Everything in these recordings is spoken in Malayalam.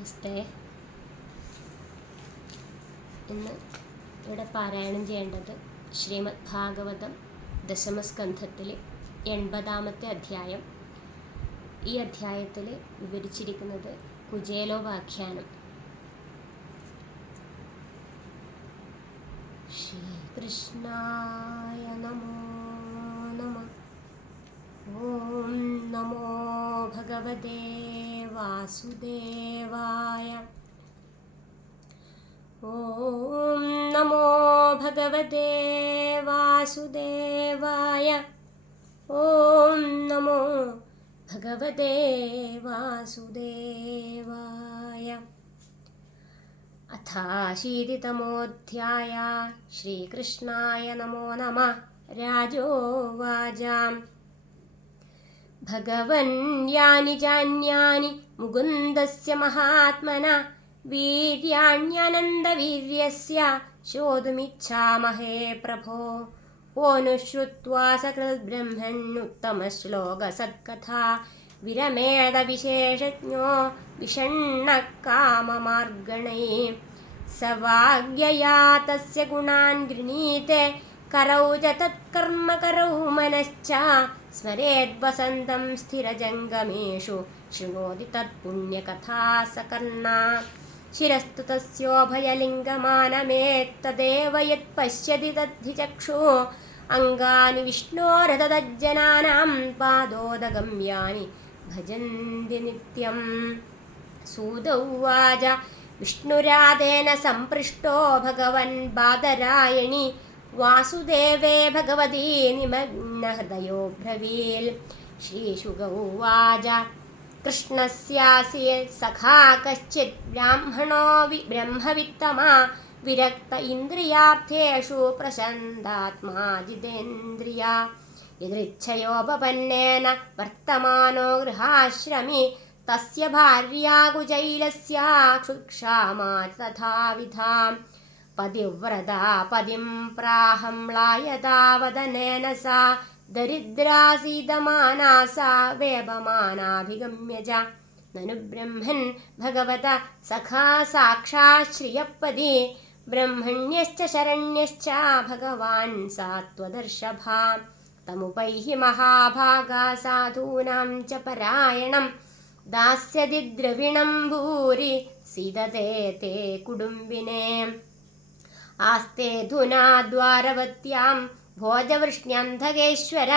നമസ്തേ. ഇന്ന് ഇവിടെ പാരായണം ചെയ്യേണ്ടത് ശ്രീമദ് ഭാഗവതം ദശമസ്കന്ധത്തിലെ 80-ാമത്തെ അധ്യായം. ഈ അധ്യായത്തിൽ വിവരിച്ചിരിക്കുന്നത് കുചേലോപാഖ്യാനം. ശ്രീകൃഷ്ണായ നമോ നമഃ. ഓം നമോ ഭഗവതേ വാസുദേവായ. ഓം നമോ ഭഗവതേ വാസുദേവായ. ഓം നമോ ഭഗവതേ വാസുദേവായ. അഥാശീതിതമോऽധ്യായ. ശ്രീകൃഷ്ണായ നമോ നമഃ. രാജോവാച. ഭഗവൻ യാനി ചാന്യാനി മുകുന്ദസ്യ മഹാത്മന വീര്യാണ്യനന്തവീര്യസ്യ ശോതുമിച്ഛാമഹേ പ്രഭോ. ഓനുശ്രുത്വാ സകൃദ്ബ്രഹ്മണ്ണുത്തമശ്ലോകസത്കഥാ വിരമേദ വിശേഷജ്ഞോ വിഷണ്ണകാമമാർഗണൈ. സവാഗ്യയാ തസ്യ ഗുണാൻ ഗൃണീത്തെ കരൗ ച തത്കർമ്മകരൗ മനശ്ച സ്മരേദ്വസന്തം സ്ഥിരജംഗമേഷു ശൃണോതി തത്പുണ്യകഥാ സകർണാ. ശിരസ്തു തസ്യോഭയലിംഗമാനമേത്തദേവ യത്പശ്യതി തദ്ധി ചക്ഷു. അംഗാനി വിഷ്ണോരതജ്ജനാനാം പാദോദഗമ്യാനി ഭജന്തി നിത്യം. സൂത ഉവാച. വിഷ്ണുരാധേന സംപൃഷ്ടോ ഭഗവൻ ബാദരായണി വാസുദേവേ ഭഗവതി നിമഗ്നഹൃദയോ ബ്രവീൽ. ശ്രീശുക ഉവാച. കൃഷ്ണസ്യാസി സഖാ കശ്ചിത് ബ്രാഹ്മണോ ബ്രഹ്മവിത്തമാ വിരക്ത ഇന്ദ്രിയാർത്ഥേഷു പ്രശാന്താത്മാ ജിതേന്ദ്രിയാ. യദൃച്ഛയോപപന്നേന വർത്തമാനോ ഗൃഹാശ്രമി തസ്യ ഭാര്യാ കുചൈലസ്യ ക്ഷുക്ഷാമാ തഥാവിധാം. പതിവ്രതാ പതിം പ്രാഹംളായതാവദനേന സാ ദരിദ്രാസീദമാനാ സാ വേപമാനാഭിഗമ്യ ച. നനു ബ്രഹ്മൻ ഭഗവത സഖാ സാക്ഷാത് ശ്രിയപ്പതി ബ്രഹ്മണ്യശ്ച ശരണ്യശ്ച ഭഗവാൻ സാത്വദർശഭാ. തമുപൈഹി മഹാഭാഗാ സാധൂനാം ച പരായണം ദാസ്യതി ദ്രവിണം ഭൂരി സീദതേ തേ കുടുംബിനേ. ആസ്തേ ധുനാ ദ്വാരവത്യാം ഭോജവൃഷ്ണ്യന്ധകേശ്വര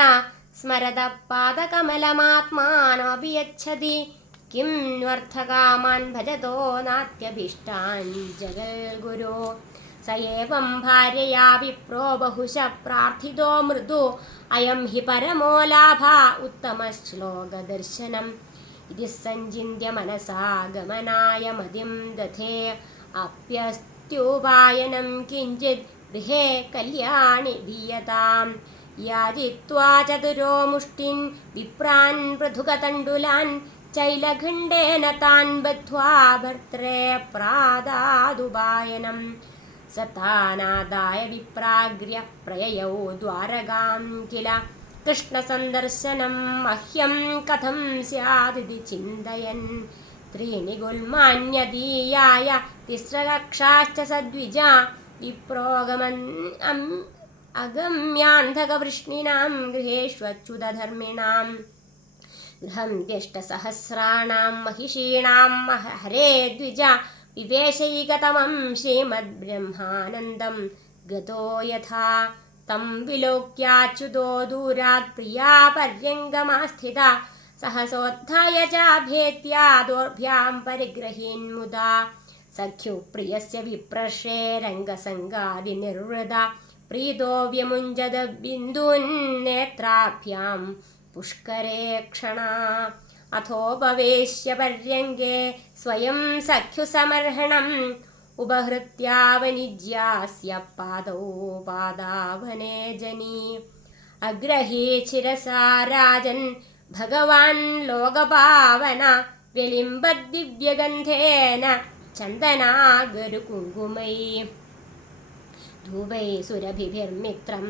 സ്മരത പാദകമലമാത്മാനമപി യച്ഛതി. കിം ന്വർത്ഥകാമാൻ ഭജതോ നാത്യഭീഷ്ടാൻ ജഗൽഗുരോ. സ ഏവം ഭാര്യയാ വിപ്രോ ബഹുശ പ്രാർത്ഥിതോ മൃദു. അയം ഹി പരമോ ലാഭ ഉത്തമശ്ലോകദർശനം. ഇതി സഞ്ചിന്യ മനസാ ഗമനായ മതിം ദധേ. അപ്യസ്ത്യുപായനം കിഞ്ചിത് ഗൃഹേ കല്യാണി ദീയതാം. യാജിത്വാ ചതുരോ മുഷ്ടിൻ വിപ്രാൻ പൃഥുകതണ്ഡുലാൻ ചൈലഖണ്ഡേന താൻ ബദ്ധ്വാ ഭർത്രേ പ്രാദാദുപായനം. സ താനാദായ വിപ്രാഗ്ര്യ പ്രയയൗ ദ്വാരകാം കില. കൃഷ്ണസന്ദർശനം മഹ്യം കഥം സ്യാദിതി ചിന്തയൻ. ത്രീണി ഗുൽമാന്യദീയായ തിസ്രകക്ഷാശ്ച സദ്വിജ വിപ്രോഗമൻ അഗമ്യാന്ധകവൃഷ്ണിനാം ഗൃഹേഷ്വച്യുതധർമ്മിണാം. ഗൃഹം ത്യഷ്ടസഹസ്രാണാം മഹിഷീണാം ഹരേ ദ്വിജ വിവേശൈകതമം ശ്രീമദ്ബ്രഹ്മാനന്ദം ഗതോ യഥാ. തം വിലോക്യാച്യുതോ ദൂരാത് പ്രിയാ പര്യങ്കമാസ്ഥിത സഹസോദ്ധായ ചാഭേത്യാ ദോർഭ്യാം പരിഗ്രഹീന്മുദാ. സഖ്യു പ്രിയസ്യ വിപ്രശ്രേ രംഗസംഗാദി നിർവൃത പ്രീതോ വ്യമുഞ്ജത ബിന്ദൂൻ നേത്രാഭ്യാം പുഷ്കരേ ക്ഷണാ. അഥോപവേശ്യ പര്യങ്കേ സ്വയം സഖ്യുസമർഹണം ഉപഹൃത്യാവനിജ്യാസ്യ പാദൗ പാദാവനേ ജനീ. അഗ്രഹീ ശിരസാ രാജൻ ഭഗവാൻ ലോകപാവന വ്യലിംബദ്ദിവ്യഗന്ധേന ചന്ദനാഗരുകുങ്കുമൈ. ധൂപൈ സുരഭിഭിർമിത്രം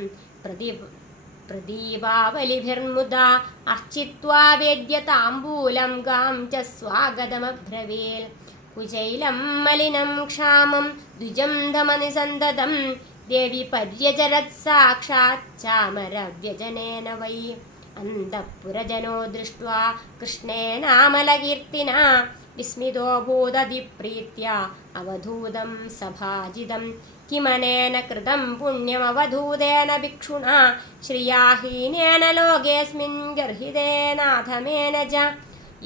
പ്രദീപാവലിഭിർമുദാ അർച്ചിത്വാ വേദ്യ താംബൂലം ഗാം ച സ്വാഗതമബ്രവീൽ. कुचैलं मलिनं क्षामं द्विजं धमनिसन्दतं देवि पर्यचरत् साक्षात् चामरव्यजनेन वै अन्तःपुरजनो दृष्ट्वा कृष्णेनामलकीर्तिना विस्मितो भूदधिप्रीत्या अवधूतं सभाजितं किमनेन कृतं पुण्यमवधूतेन भिक्षुणा श्रियाहीनेन लोकेऽस्मिन् गर्हितेनाथमेन च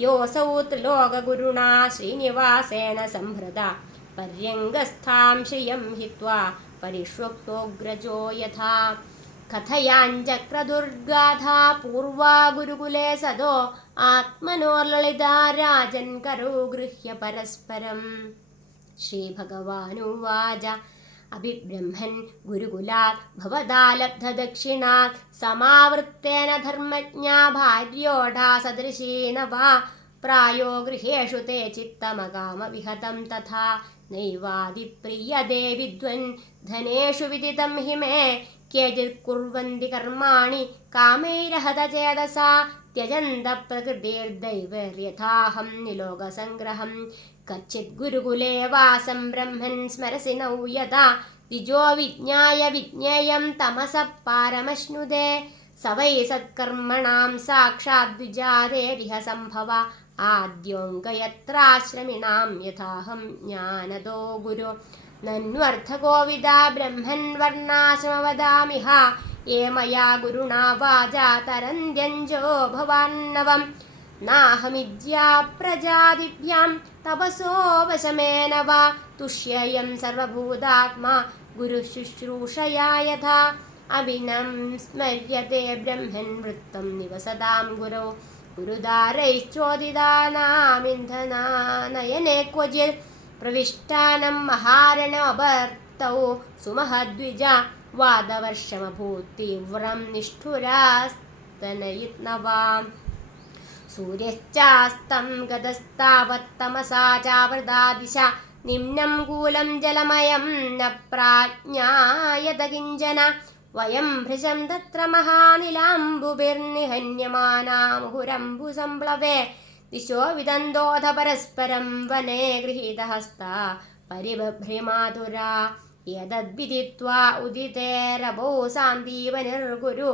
योऽसौ त्रिलोकगुरुणा श्रीनिवासेन संहृता पर्यङ्गस्थां श्रियं हित्वा परिष्वक्तोऽग्रजो यथा कथयाञ्चक्रदुर्गाथा पूर्वा गुरुकुले सदो आत्मनोर्ललिता राजन् करौ गृह्य परस्परम् श्रीभगवानुवाच अभिब्रह्मन् गुरुकुलात् भवदा लब्धदक्षिणात् समावृत्तेन धर्मज्ञा भार्योढा सदृशेन वा प्रायो गृहेषु ते चित्तमकामविहतं तथा नैवादिप्रियदे विद्वन् धनेषु विदितं हि मे केचित् कुर्वन्ति कर्माणि कामैरहतचेतसा त्यजन्त प्रकृतिर्दैवैर्यथाहं निलोकसङ्ग्रहं कच्चित् गुरुकुले वासं ब्रह्मन् स्मरसि नौ यदा द्विजो विज्ञाय विज्ञेयं तमसः पारमश्नुते स वै सत्कर्मणां साक्षाद्विजारेरिह सम्भव आद्योऽङ्गयत्राश्रमिणां यथाहं ज्ञानदो गुरु नन्वर्थकोविदा ब्रह्मन् वर्णाश्रमवदामिह ये मया गुरुणा वाचा तरन्त्यञ्जो भवान्नवम् नाहमिद्या प्रजातिभ्यां तपसो वशमेन वा तुष्ययं सर्वभूतात्मा गुरुशुश्रूषया यथा अभिनं स्मर्यते ब्रह्मन् वृत्तं निवसतां गुरौ गुरुदारैश्चोदितानामिन्धनानयने क्वचित् प्रविष्टानं महारणमभर्तौ सुमहद्विजा वादवर्षमभूतीव्रं निष्ठुरास्तनयित्नवा सूर्यश्चास्तं गतस्तावत्तमसा चावृता दिशा निम्नं कूलं जलमयं न प्राज्ञायत किञ्चन वयं भृशं तत्र महानिलाम्बुभिर्निहन्यमाना मुहुरम्बुसम्प्लवे दिशो विदन्दोऽथ परस्परं वने गृहीतहस्ता परिबभ्रिमातुरा एतद्विदित्वा उदितेरभौ सान्दीपनिर्गुरु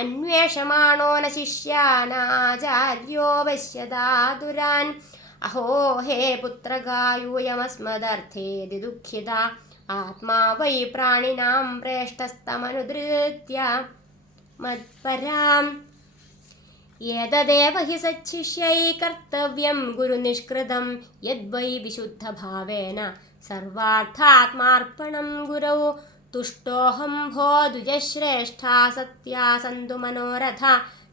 अन्वेषमाणो न शिष्यानाचार्यो पश्यदातुरान् अहो हे पुत्रगायूयमस्मदर्थेति दुःखिता आत्मा वै प्राणिनां प्रेष्ठस्तमनुधृत्य मत्पराम् एतदेव हि सच्छिष्यै कर्तव्यं गुरुनिष्कृतं यद्वै विशुद्धभावेन सर्वार्थात्मार्पणं गुरौ तुष्टोऽहं भो द्विजश्रेष्ठा सत्या सन्तु मनोरथा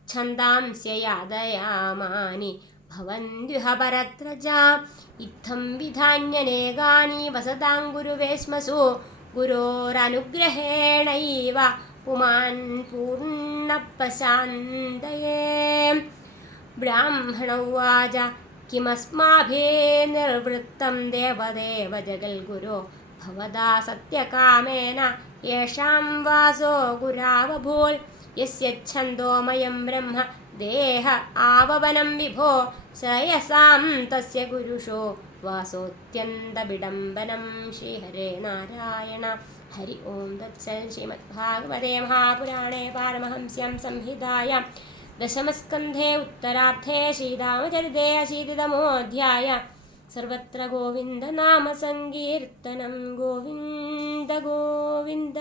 छन्दांस्य यादयामानि भवन्त्युह परत्रजा इत्थं विधान्यनेकानि वसतां गुरुवेश्मसु गुरोरनुग्रहेणैव पुमान् पूर्णप्रशान्तये ब्राह्मण उवाच किमस्माभिर्निर्वृत्तं देवदेव जगल्गुरो भवदा सत्यकामेन येषां वासो गुरावभूत् यस्य छन्दोमयं ब्रह्म देह आववनं विभो श्रेयसां तस्य गुरुषो वासोऽत्यन्तविडम्बनं श्रीहरे नारायण हरि ओं तत्सत् श्रीमद्भागवते महापुराणे पारमहंस्यां संहितायां दशमस्कन्धे उत्तरार्धे श्रीरामचरिते अशीतितमोऽध्याय सर्वत्र गोविन्दनामसङ्कीर्तनं गोविन्द गोविन्द।